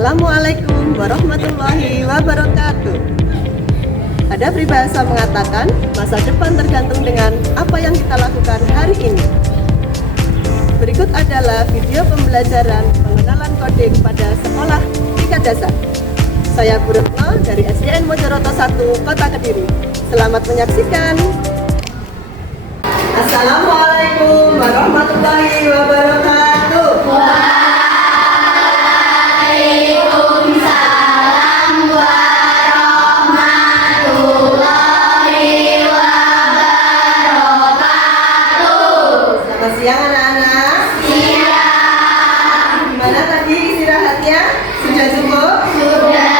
Assalamualaikum warahmatullahi wabarakatuh. Ada peribahasa mengatakan, masa depan tergantung dengan apa yang kita lakukan hari ini. Berikut adalah video pembelajaran pengenalan coding pada sekolah tingkat dasar. Saya Bu Retno dari SDN Mojoroto 1, Kota Kediri. Selamat menyaksikan. Assalamualaikum warahmatullahi wabarakatuh. Selamat siang anak-anak. Siang. Gimana tadi istirahatnya? Sudah cukup? Sudah.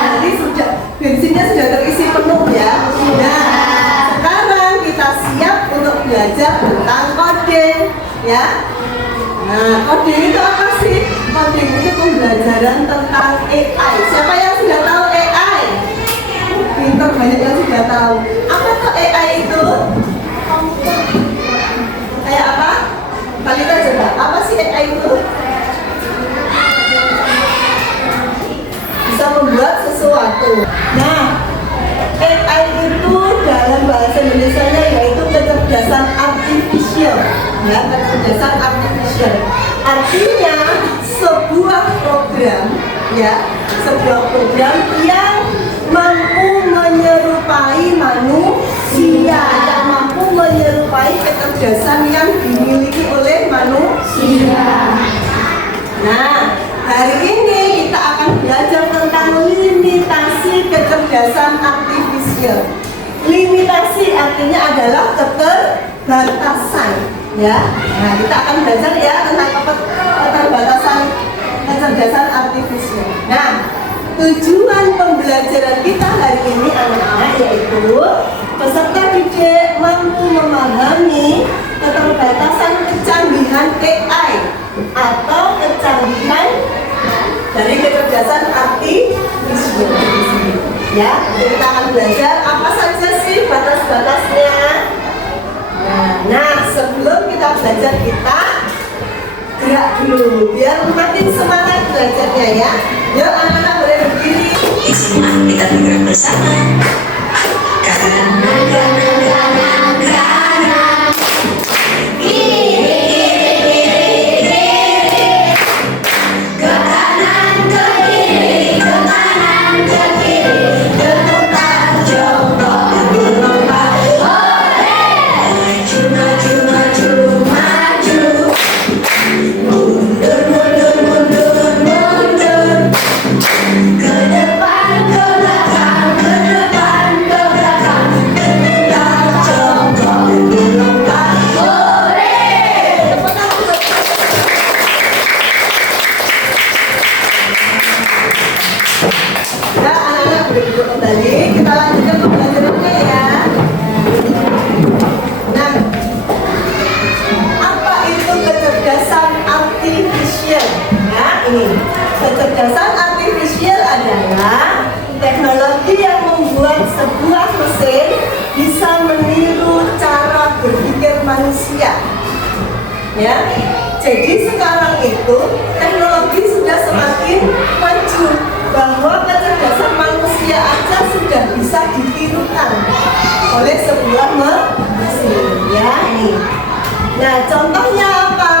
Jadi sudah, bensinnya sudah terisi penuh ya? Sudah. Sekarang kita siap untuk belajar tentang coding ya. Nah, coding itu apa sih? Coding itu pembelajaran tentang AI. Siapa yang sudah tahu AI? Pintar, banyak yang sudah tahu. Apa tuh AI itu? Kayak apa? Kalita coba. Apa sih AI itu? Bisa membuat sesuatu. Nah, AI itu dalam bahasa Indonesianya yaitu kecerdasan artifisial. Ya, kecerdasan artifisial. Artinya sebuah program, ya, sebuah program yang mampu menyerupai manusia, yang mampu menyerupai kecerdasan yang dimiliki oleh manusia. Nah, hari ini kita akan belajar tentang limitasi kecerdasan artifisial. Limitasi artinya adalah keterbatasan, ya. Nah, kita akan belajar ya tentang keterbatasan kecerdasan artifisial. Nah, tujuan pembelajaran kita hari ini anak-anak yaitu peserta didik mampu memahami keterbatasan kecanggihan AI atau kecanggihan dari kecerdasan artifisial. Ya, kita akan belajar apa saja sih batas-batasnya. Nah, sebelum kita belajar kita gerak dulu biar makin semangat belajarnya ya. Yuk anak-anak boleh berdiri. Kita bergerak bersama. Kecerdasan artifisial adalah teknologi yang membuat sebuah mesin bisa meniru cara berpikir manusia. Ya, jadi sekarang itu teknologi sudah semakin maju bahwa kecerdasan manusia aja sudah bisa ditirukan oleh sebuah mesin. Ya, ini. Nah, contohnya apa?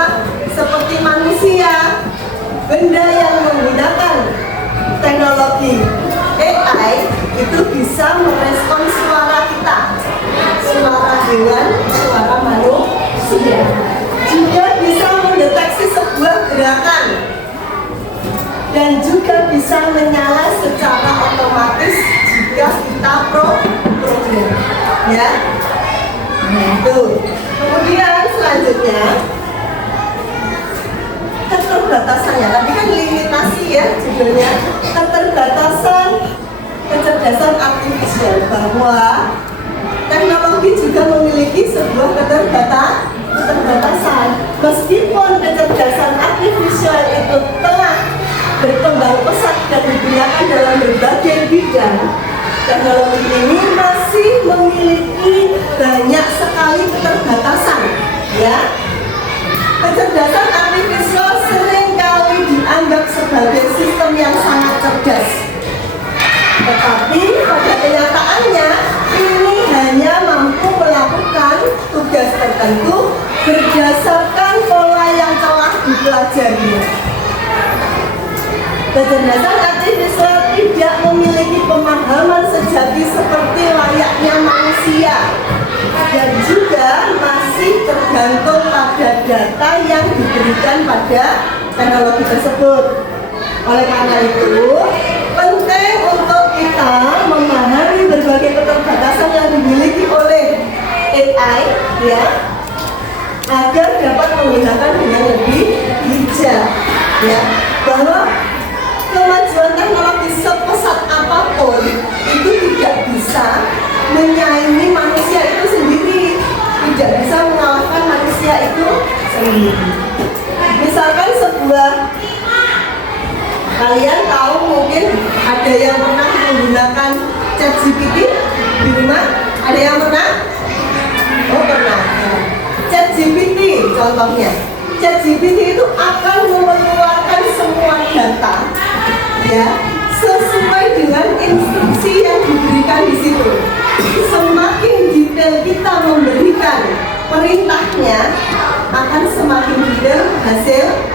Seperti manusia. Benda yang menggunakan teknologi AI itu bisa merespon suara kita, suara hewan, suara manusia. Juga bisa mendeteksi sebuah gerakan dan juga bisa menyala secara otomatis jika kita program. Ya, nah itu. Kemudian selanjutnya keterbatasannya, tadi kan limitasi ya judulnya, keterbatasan kecerdasan artifisial, bahwa teknologi juga memiliki sebuah keterbatasan. Meskipun kecerdasan artifisial itu telah berkembang pesat dan digunakan dalam berbagai bidang, teknologi ini masih memiliki banyak sekali keterbatasan, ya. tentu berdasarkan pola yang telah dipelajarinya. Kecerdasan artifisial tidak memiliki pemahaman sejati seperti layaknya manusia dan juga masih tergantung pada data yang diberikan pada teknologi tersebut. Oleh karena itu, penting untuk kita memahami berbagai keterbatasan yang dimiliki oleh AI, ya, agar dapat menggunakan dengan lebih bijak, ya, bahwa kemajuan teknologi sepesat apapun itu tidak bisa menyaingi manusia itu sendiri, tidak bisa mengalahkan manusia itu sendiri. Misalkan kalian tahu mungkin ada yang pernah menggunakan ChatGPT di rumah? Ada yang pernah? Oh, pernah. ChatGPT contohnya. ChatGPT itu akan mengeluarkan semua data, ya, sesuai dengan instruksi yang diberikan di situ. Semakin detail kita memberikan perintahnya, akan semakin detail hasilnya.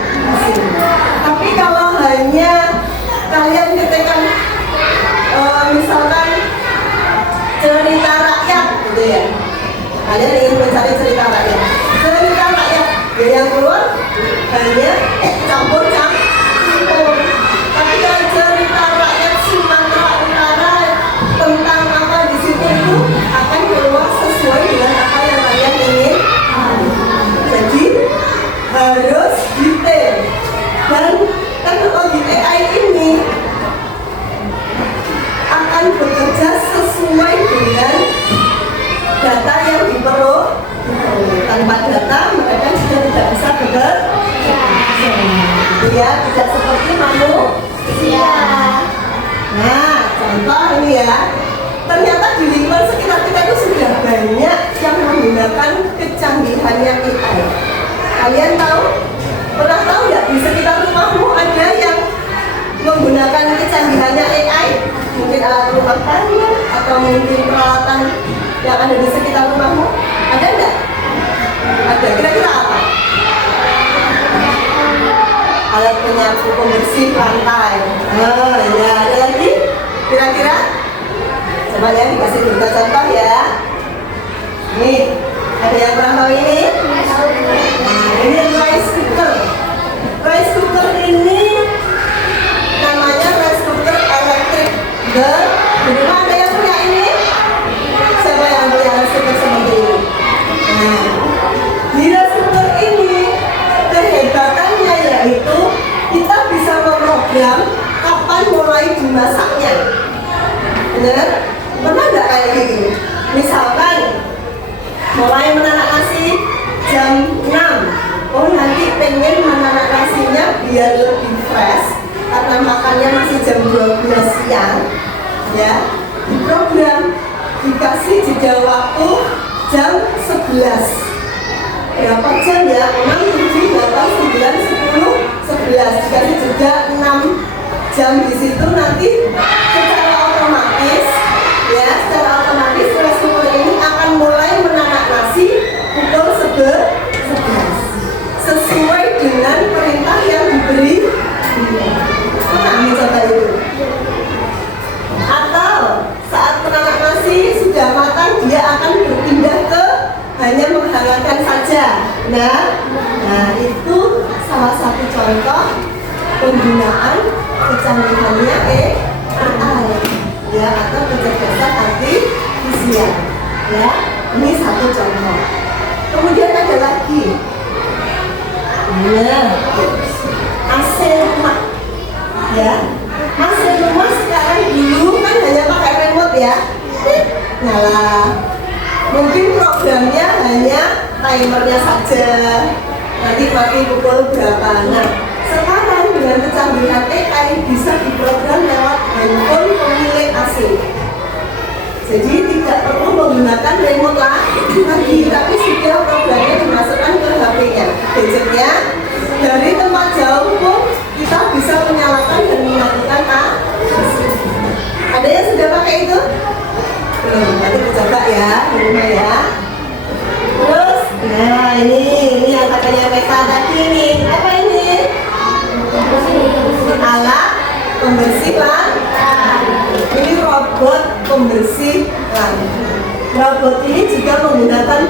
Tapi kalau hanya kalian ketikkan misalkan cerita rakyat, gitu ya, kalian ingin mencari cerita rakyat, ya yang keluar hanya campur. Tapi kalau cerita rakyat Sumatera Utara tentang apa di situ itu akan keluar sesuai dengan apa yang kalian ingin. Jadi harus detail, dan teknologi AI ini akan bekerja sesuai dengan data yang diperlukan. Tanpa data mereka juga tidak bisa bekerja, ya, tidak seperti manusia. Nah, contoh ini ya, ternyata di lingkungan sekitar kita itu sudah banyak yang menggunakan kecanggihannya AI. Kalian pernah tahu nggak di sekitar rumahmu ada yang menggunakan kecanggihannya AI? Mungkin alat rumah tangga atau mungkin peralatan yang ada di sekitar rumahmu, ada nggak? Ada. Kira-kira apa? Alat penyapu pembersih lantai. Oh ya, ada lagi? Kira-kira? Coba ya dikasih juga contoh ya. Nih, ada yang pernah tahu ini? Nah, ini rice cooker. Rice cooker ini namanya rice cooker elektrik. Di rumah ada yang punya ini? Siapa yang punya rice cooker seperti ini? Nah, di rice cooker ini kehebatannya yaitu kita bisa memprogram kapan mulai dimasaknya. Benar? Pernah nggak kayak gini? Misalkan mulai menanak nasi jam 6. Oh, nanti pengen menanak nasinya biar lebih fresh karena makannya masih jam 12 siang, ya, diprogram, dikasih jeda waktu jam 11. Berapa jam ya? 6, 7, 8, 9, 10, 11. Dikasih jeda 6 jam di situ, nanti secara otomatis rice cooker ini akan mulai menanak nasi pukul 11 sesuai dengan perintah yang diberi. Pernah mencoba itu? Atau saat menanak nasi sudah matang, dia akan berpindah ke hanya menghangatkan saja. Nah, itu salah satu contoh penggunaan kecanggihannya AI, ya, atau kecerdasan artifisial, ya. Ini satu contoh. Kemudian ada lagi, AC rumah, ya. AC rumah sekarang dulu kan hanya pakai remote, ya, nyala. Mungkin programnya hanya timernya saja, nanti mati pukul berapa. Nah, sekarang dengan kecanggihan AI bisa diprogram lewat handphone pemilik AC. Jadi tidak perlu menggunakan remote lagi, tapi sudah programnya dimasukkan ke HP-nya, gadgetnya. Dari tempat jauh pun kita bisa menyalakan dan menyalakan AC. Ada yang sudah pakai itu? Belum, nanti coba ya di rumah ya. Terus Nah, ini yang katanya Meta tadi nih. Apa ini? Alat pembersih lantai. Ini robot pembersih lantai. Robot ini juga menggunakan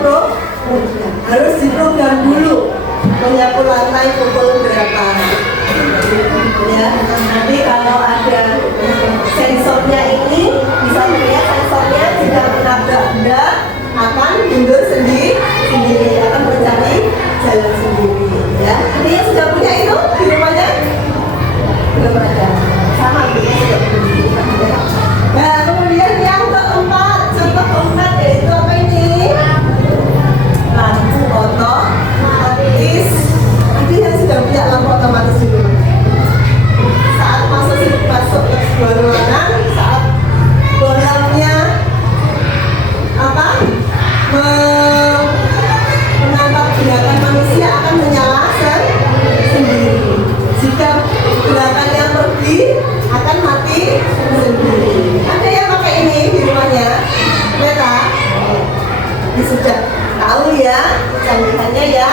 harus diprogram dulu menyapu lantai pukul berapa. Ya, nanti kalau ada sensornya ini bisa melihat sensornya jika menabrak benda akan mundur sendiri akan mencari jalan sendiri. Ya, ini yang sudah punya itu di rumahnya belum ada. Sama punya sudah punya. Nah, kemudian yang keempat, contoh keempat yaitu apa ini? Lampu otomatis. Nanti yang sudah punya lampu otomatis dulu. Saat masuk ke sebuah ruangan, saat bolanya apa? Menangkap gerakan manusia akan menyala sendiri. Jika gerakannya pergi akan mati sendiri. Ada yang pakai ini di rumahnya? Meta? Ini sudah tahu ya canggihannya ya.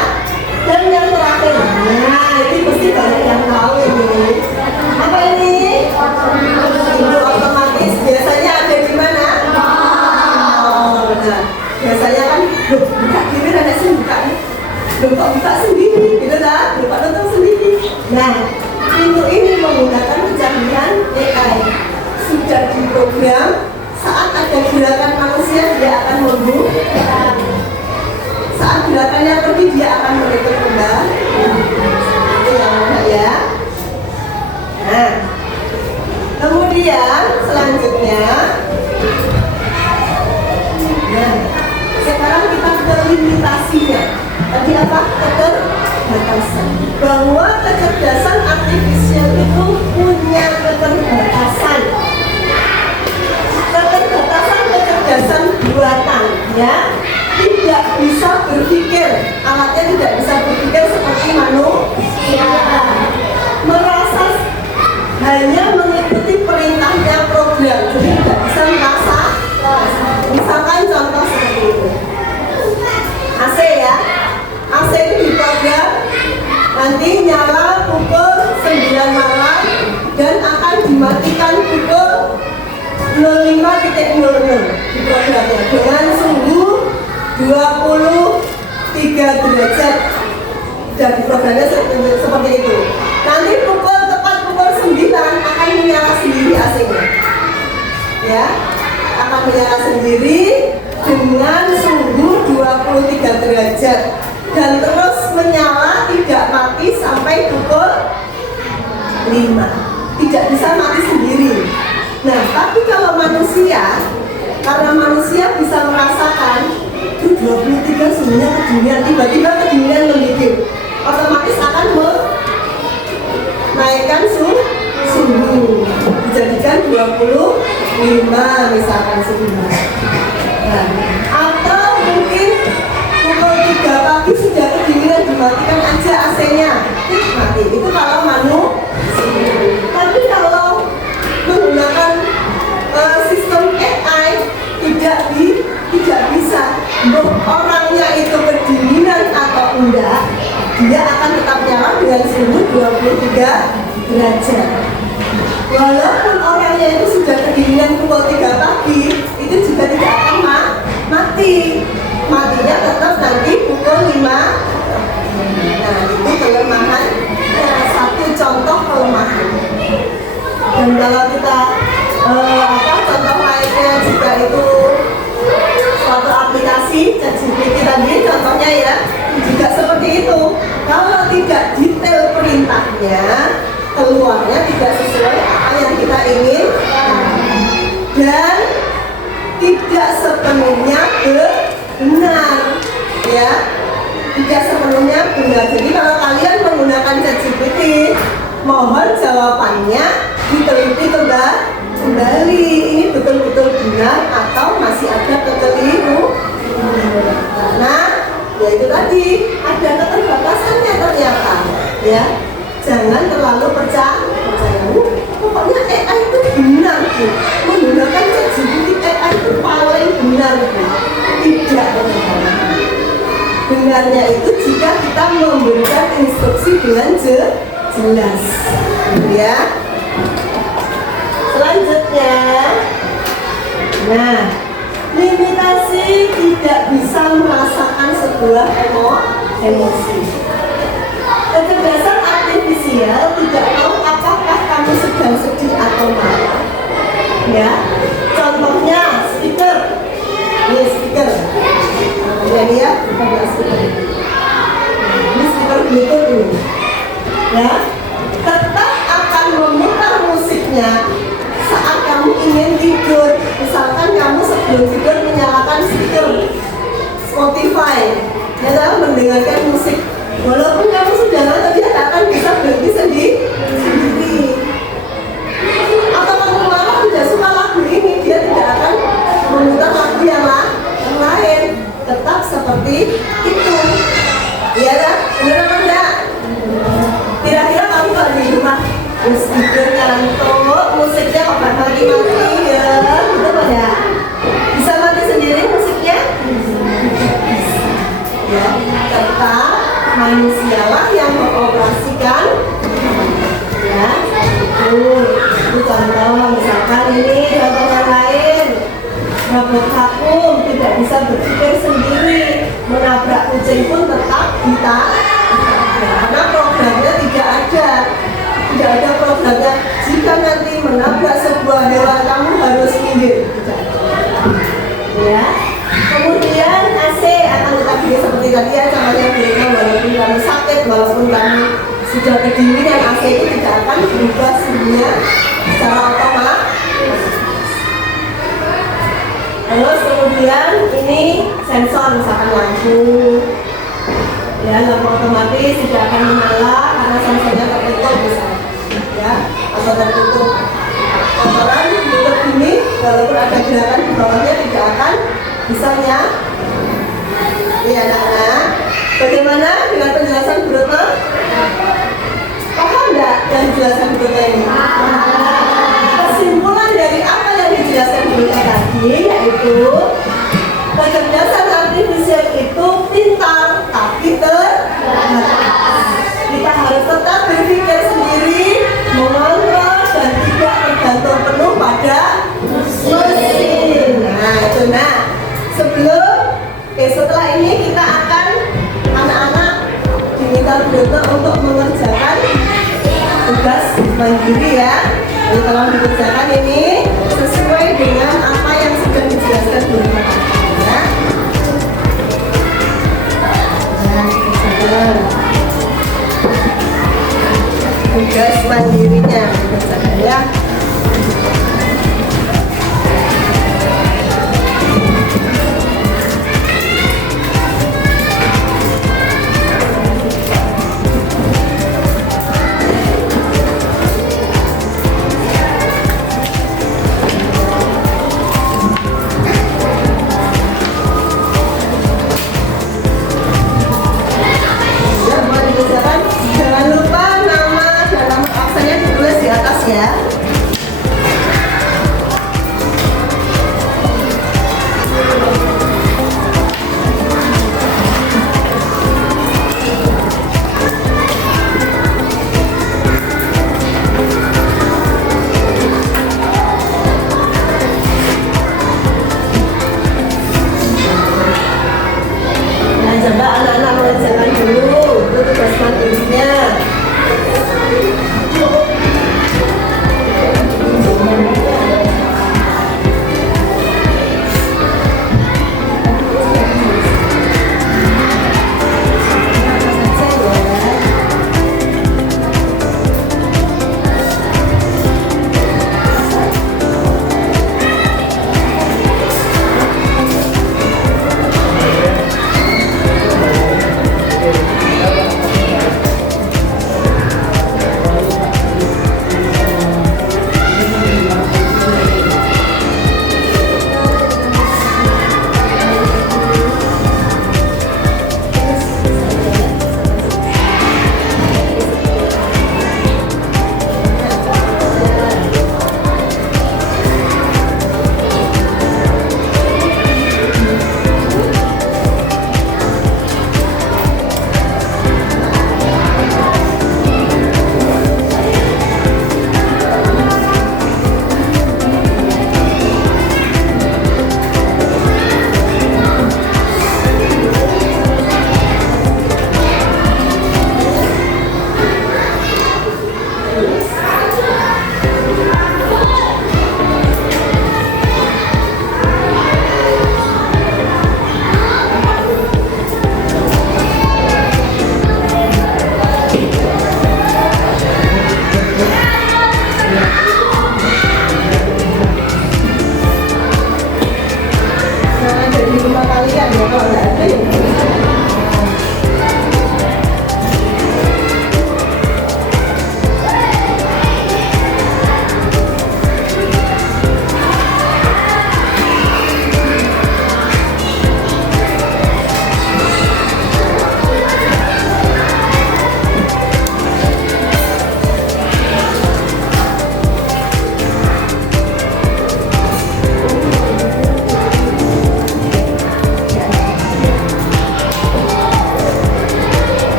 Dan yang terakhir, nah ini pasti banyak yang tahu ini. Apa ini? Pintu otomatis. Biasanya ada di mana? Oh, nah biasanya kan buka kiri dan sini buka nih. Buka sendiri, gitu lah. Buka tutup sendiri. Nah, pintu ini menggunakan kecanggihan AI. Sudah diprogram saat ada gerakan manusia dia akan membuka. Saat gerakannya pergi dia akan menutup kembali. Itu yang mana ya. Nah, kemudian selanjutnya, nah sekarang kita ke limitasinya. Tadi apa? Keterbatasan. Bahwa kecerdasan artifisial itu punya keterbatasan. Kecerdasan buatan, ya. Tidak bisa berpikir, alatnya tidak bisa berpikir seperti manusia. Merasa hanya mengikuti perintahnya program, jadi tidak bisa merasa. Misalkan contoh seperti itu. AC ya, AC itu diprogram nanti nyala pukul 9 malam dan akan dimatikan pukul 05.00 diprogramnya dengan suhu 23 derajat. Sudah diprogramnya seperti itu. Nanti tepat pukul 9 akan menyala sendiri AC-nya. Ya, akan menyala sendiri dengan suhu 23 derajat dan terus menyala tidak mati sampai pukul 5. Tidak bisa mati sendiri. Nah, tapi kalau manusia, karena manusia bisa merasakan 23 sebenarnya kedinginan, tiba-tiba kedinginan menggigit, otomatis akan menaikkan suhu dijadikan 25 misalkan suhu. Nah, atau mungkin pukul 3 pagi sudah kedinginan, dimatikan aja AC-nya, mati. Itu kalau manusia. Tapi kalau menggunakan sistem AI tidak bisa. Orangnya itu kedinginan atau enggak, dia akan tetap nyala dengan suhu 23 derajat. Walaupun orangnya itu sudah kedinginan pukul 3 pagi, itu juga tidak akan mati. Matinya tetap nanti pukul 5. Nah, itu kelemahan. Satu contoh kelemahan. Dan kalau kita contoh lainnya juga itu suatu aplikasi ChatGPT tadi contohnya ya juga seperti itu. Kalau tidak detail perintahnya, keluarnya tidak sesuai apa yang kita ingin dan tidak sepenuhnya benar, ya, tidak sepenuhnya benar. Jadi kalau kalian menggunakan ChatGPT, mohon jawabannya diteliti kembali, ini betul-betul benar atau masih ada kekeliruan. Karena ya itu tadi ada keterbatasannya ternyata, ya. Jangan terlalu percaya. Pokoknya AI itu benar, Bu. Menggunakan ChatGPT AI itu paling benar, Bu. Tidak, teman-teman. Benarnya itu jika kita memberikan instruksi dengan jelas. Ya. Selanjutnya, nah, limitasi tidak bisa merasakan sebuah emosi. Kecerdasan artifisial tidak tahu apakah kamu sedang sedih atau marah. Ya, contohnya stiker. Ini stiker. Jadi ya, kita lihat stiker. Ini stiker Bluetooth ini. Ya, tetap akan memutar musiknya saat kamu ingin tidur. Misalkan kamu sebelum tidur menyalakan stiker Spotify, ya, mendengarkan musik. Walaupun kamu sudah nonton, dia akan bisa berhenti sendiri. Atau kamu malah tidak suka lagu ini, dia tidak akan memutar lagu yang lain. Tetap seperti itu. Iya kan? Benar apa enggak? Kira-kira kamu kalau di rumah tidur ngantuk, musiknya kok mati-mati ya? Gitu apa enggak? Bisa mati sendiri musiknya? Ya, tetap manusialah yang mengoperasikan. Ya, itu contoh. Misalkan ini contoh yang lain, robot vakum tidak bisa berpikir sendiri, menabrak kucing pun tetap karena programnya tidak ada programnya. Jika nanti menabrak sebuah hewan kamu harus minggir. Ya. Kemudian AC akan tetap seperti tadi ya, contohnya berikan walaupun kamu sakit, walaupun kamu sudah kedinginan, AC itu tidak akan berubah suhunya secara otomatis. Terus kemudian ini sensor, misalkan lampu, ya, lampu otomatis tidak akan menyala karena sensornya tertutup misalnya, ya, atau tertutup. Kotoran tutup ini, walaupun ada gerakan di bawahnya tidak akan bisa nyala. Ini anak-anak, bagaimana dengan penjelasan Broto? Paham nggak yang dijelaskan Broto ini? Kesimpulan dari apa yang dijelaskan Broto tadi yaitu kecerdasan artifisial itu pintar tapi terbatas. Kita harus tetap berpikir sendiri, mengontrol dan tidak tergantung penuh pada mesin. Nah, itu setelah ini kita akan anak-anak diminta Broto untuk mengerjakan tugas mandiri ya. Jadi tolong dikerjakan ini sesuai dengan apa yang sudah dijelaskan Broto ya. Tugas mandirinya dikerjakan ya. Jangan lupa nama dan nomor absennya ditulis di atas ya.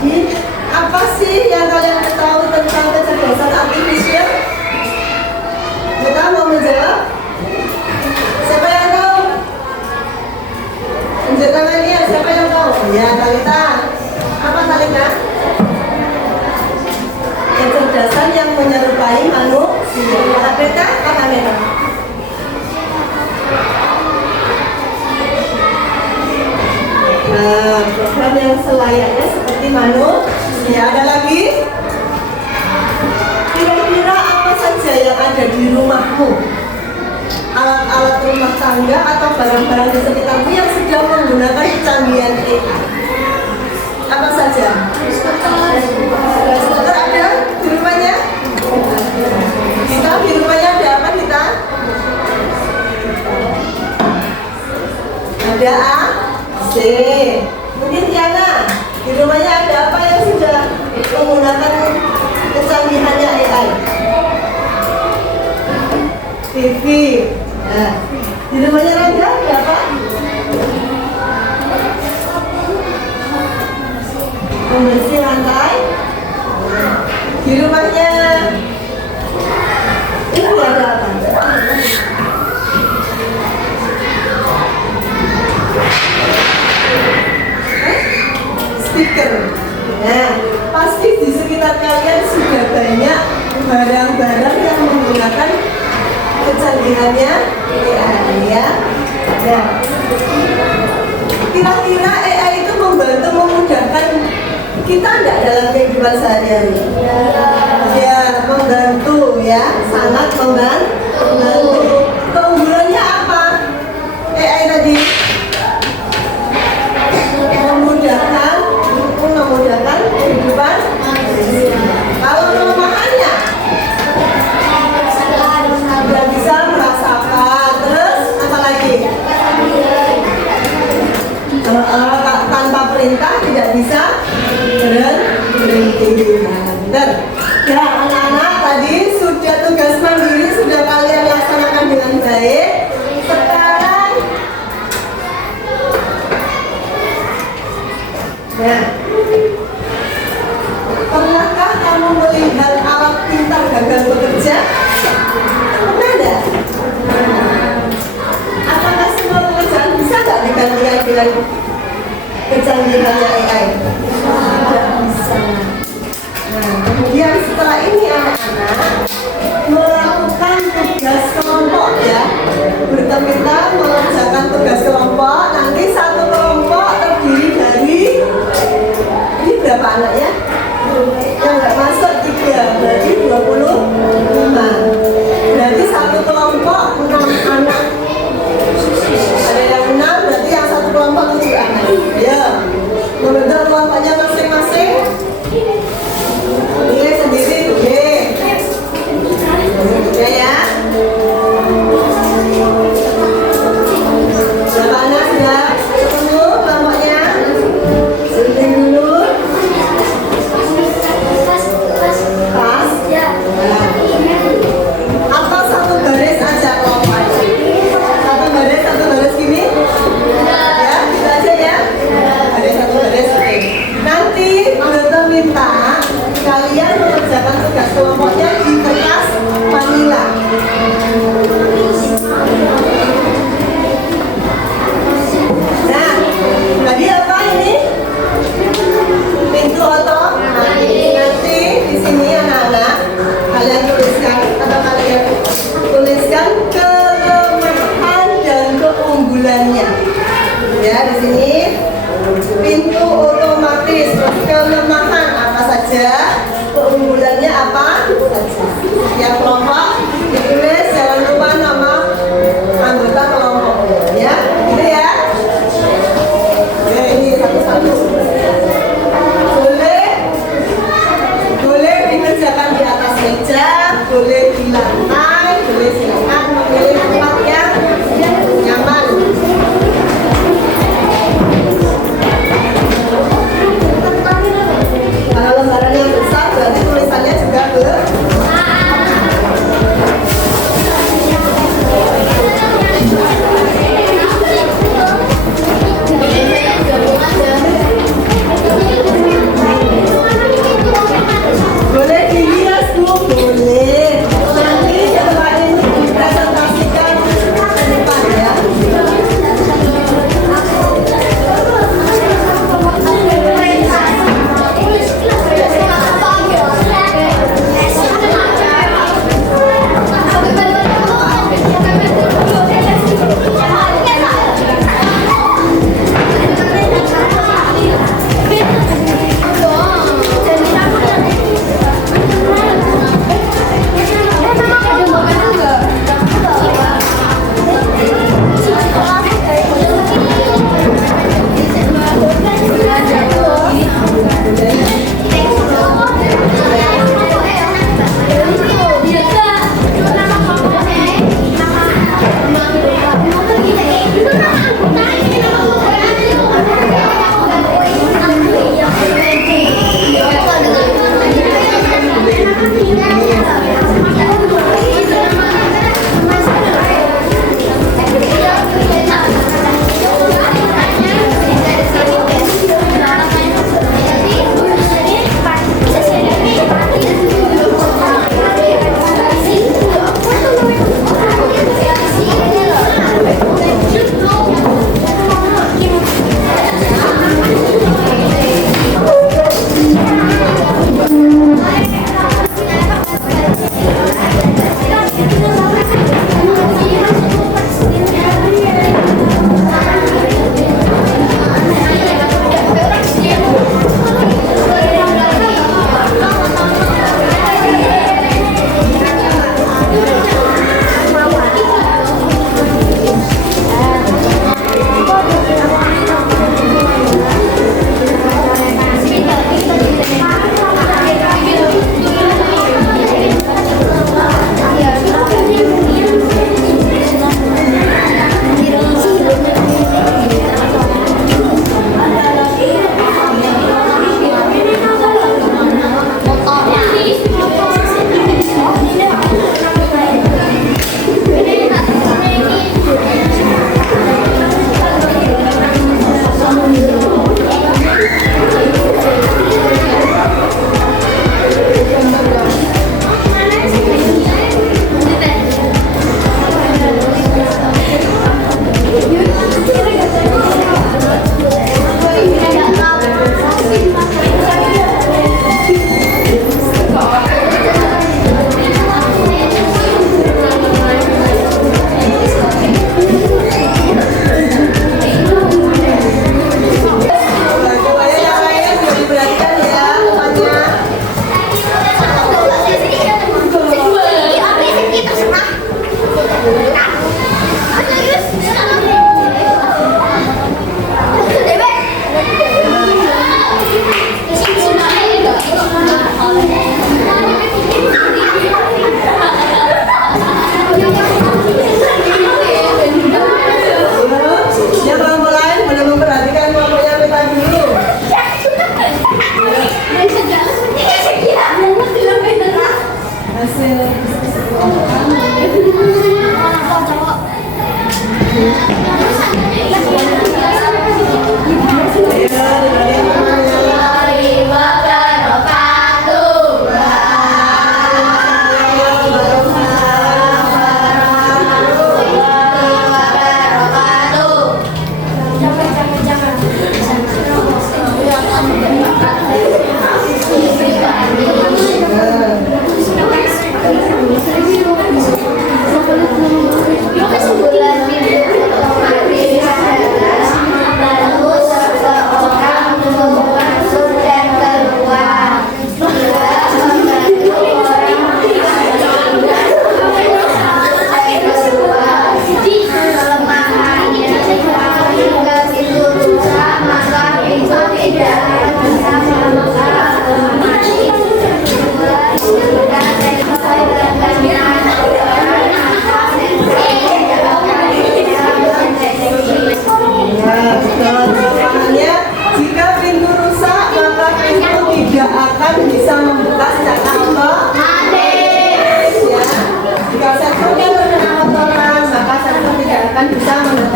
tadi, apa sih yang kalian ketahui tentang kecerdasan artifisial? Kita mau menjawab? Siapa yang tahu? Tunjuk tangannya, siapa yang tahu? Ya, Talita. Apa Talita? Kecerdasan yang menyerupai manusia. Apa apa Meta? Nah, program yang selayaknya seperti manusia. Ada lagi? Kira-kira apa saja yang ada di rumahmu? Alat-alat rumah tangga atau barang-barang di sekitarmu yang sedang menggunakan kecanggihan AI. Apa saja? Skuter ada di rumahnya? Kita di rumahnya ada apa kita? Ada AC. Mungkin Tiana, di rumahnya ada apa yang sudah menggunakan kecanggihannya AI? TV. Nah, di rumahnya Raja ada apa? Pembersih lantai. Di rumahnya Ibu ada apa? Speaker. Nah, pasti di sekitar kalian sudah banyak barang-barang yang menggunakan kecanggihannya AI ya. Nah, kira-kira AI itu membantu memudahkan kita enggak dalam kehidupan sehari-hari? Ya, membantu ya, sangat membantu. Keunggulannya apa? AI tadi memudahkan kehidupan. Kalau kelemahannya tidak bisa merasakan. Terus apa lagi? Tanpa perintah tidak bisa berhenti. Ya, anak-anak tadi sudah tugas mandiri sudah kalian laksanakan dengan baik. Sekarang ya, pernahkah kamu melihat alat pintar gagal bekerja? Pernah enggak? Apakah semua pekerjaan bisa nggak digantikan dengan kecanggihannya AI? Tidak bisa. Nah, kemudian setelah ini anak-anak melakukan tugas kelompok ya. Kita mengerjakan tugas kelompok. Nanti satu kelompok terdiri dari ini berapa anak ya? Yang nggak masuk 3, berarti 25. Berarti satu kelompok 6 anak. Ada yang 6, berarti yang satu kelompok 7 anak. Ya, membentuk kelompoknya masing-masing. Ini sendiri boleh. Ya. Berapa anak sudah ketemu kelompoknya? Sunting dulu. Pas. Atau satu baris aja kelompoknya. Satu baris gini. Ya, gitu aja ya. Ada satu baris. Oke. Nanti Guru minta kalian mengerjakan tugas kelompoknya di kertas manila. Nah, tadi apa ini? Pintu otomatis. Nanti di sini anak-anak kalian tuliskan atau kalian tuliskan kelemahan dan keunggulannya. Ya, di sini pintu otomatis. Kelemahan apa saja? Keunggulannya apa saja? Yang kelompok ditulis, jangan lupa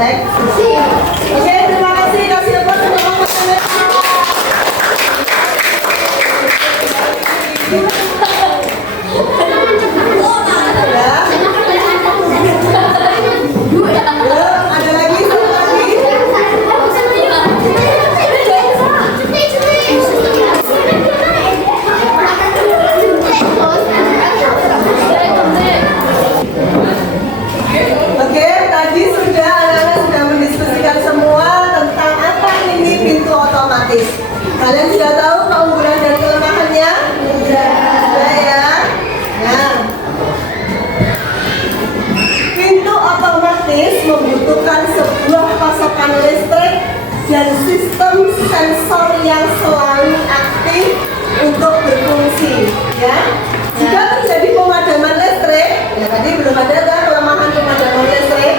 cek. Oke, terima kasih. Kasih apa teman-teman? Ada lagi, satu lagi. Oke, tadi anak-anak sudah mendiskusikan semua tentang apa ini pintu otomatis. Kalian sudah tahu keunggulan dan kelemahannya? Sudah ya. Nah, pintu otomatis membutuhkan sebuah pasokan listrik dan sistem sensor yang selalu aktif untuk berfungsi. Ya, jika terjadi pemadaman listrik, ya tadi belum ada kelemahan pemadaman listrik.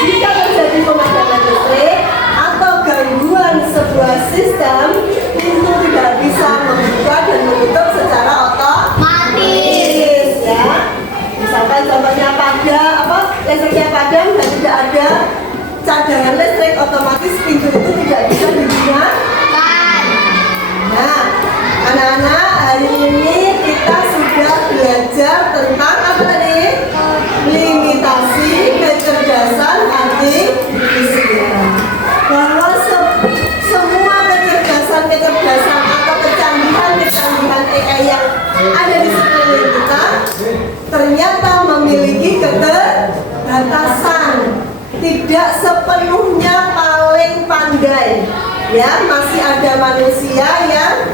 Jika terjadi pemadaman listrik atau gangguan sebuah sistem, pintu tidak bisa membuka dan menutup secara otomatis. Ya, misalkan contohnya listriknya padam dan tidak ada cadangan listrik, otomatis pintu itu tidak bisa digunakan. Nah, anak-anak, hari ini kita sudah belajar tentang apa tadi? Limitasi kecerdasan artifisial. Bahwa semua kecerdasan atau kecanggihan AI yang ada di sekeliling kita ternyata memiliki keterbatasan. Tidak sepenuhnya paling pandai. Ya, masih ada manusia yang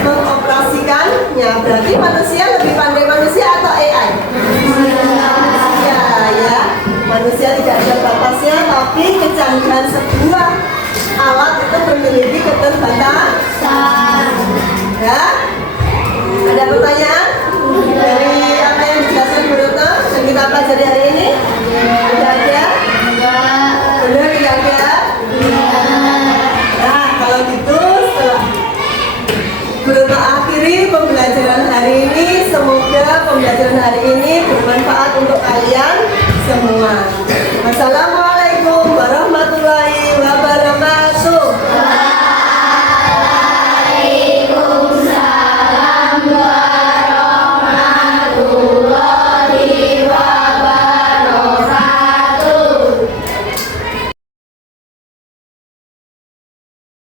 mengoperasikannya. Berarti manusia lebih pandai manusia atau AI? Manusia, ya. Manusia tidak ada batasnya, tapi kecanggihan sebuah alat itu memiliki keterbatasan. Ya, ada pertanyaan dari apa yang dijelaskan Bu Retno yang kita pelajari hari ini? Tidak ada? Benar tidak ada? Nah, kalau gitu setelah Bu Retno akhiri pembelajaran hari ini, semoga pembelajaran hari ini bermanfaat untuk kalian semua. Wassalamualaikum.